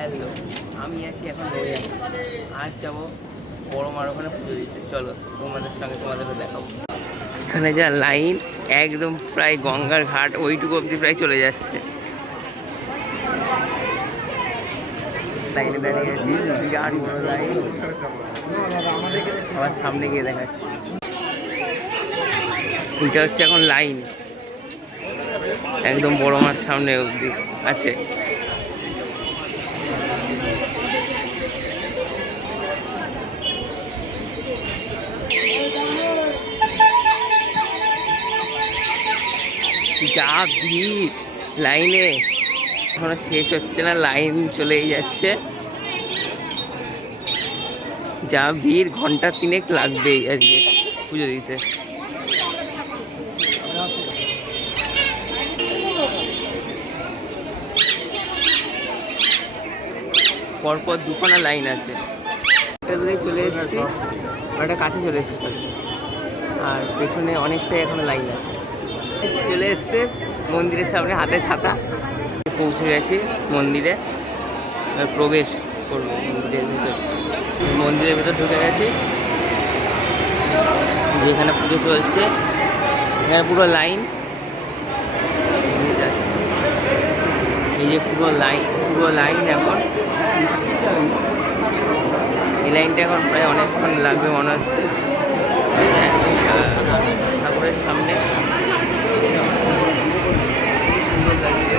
Hello, আমি আছি এখন নৈহাটি। আজ যাবো বড় মার ওখানে পুজো দিতে। চলো তোমাদের সঙ্গে তোমাদেরকে দেখাবো। এখানে যা লাইন, একদম প্রায় গঙ্গার ঘাট ওইটুকু অবধি প্রায় চলে যাচ্ছে। লাইনে দাঁড়িয়ে আছি, বিরাট বড় লাইন। আবার সামনে গিয়ে দেখাচ্ছি, এটা হচ্ছে এখন লাইন একদম বড় মার সামনে অবধি আছে। যা ভিড় লাইনে, এখনো শেষ হচ্ছে না, লাইন চলেই যাচ্ছে। যা ভিড়, ঘন্টা 3 লাগবেই আজকে পুজো দিতে। পরপর দুখানা লাইন আছে। চলে এসেছি, ওটা কাছে চলে এসেছি, আর পেছনে অনেকটাই এখনো লাইন আছে। চলে এসছে মন্দিরের সামনে, হাতে ছাতা। পৌঁছে গেছি মন্দিরে, প্রবেশ করবো মন্দিরের ভিতর। মন্দিরের ভিতর ঢুকে গেছি, যেখানে পুজো চলছে এখানে পুরো লাইন। এই যে পুরো লাইন এখন, এই লাইনটা এখন প্রায় অনেকক্ষণ লাগবে মনে হচ্ছে। একদম ঠাকুরের সামনে সুন্দর লাগছে।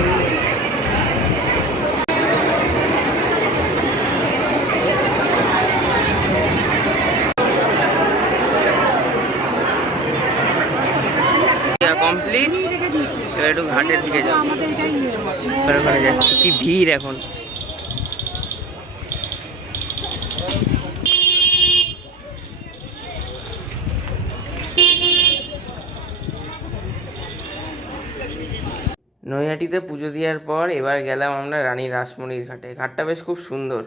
কমপ্লিট, এবার একটু ঘাটের দিকে যাবো। ওখানে যাচ্ছি, কি ভিড় এখন। নৈহাটিতে পুজো দেওয়ার পর এবার গেলাম আমরা রানী রাসমণির ঘাটে। ঘাটটা বেশ খুব সুন্দর।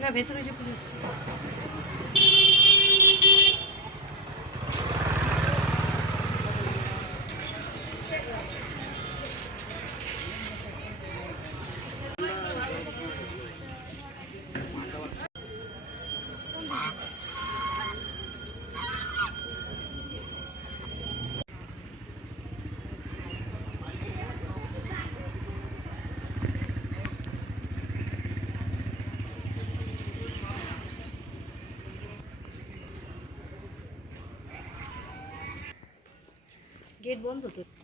না ভেতরে যে পুজো গেট বন্ধ তো।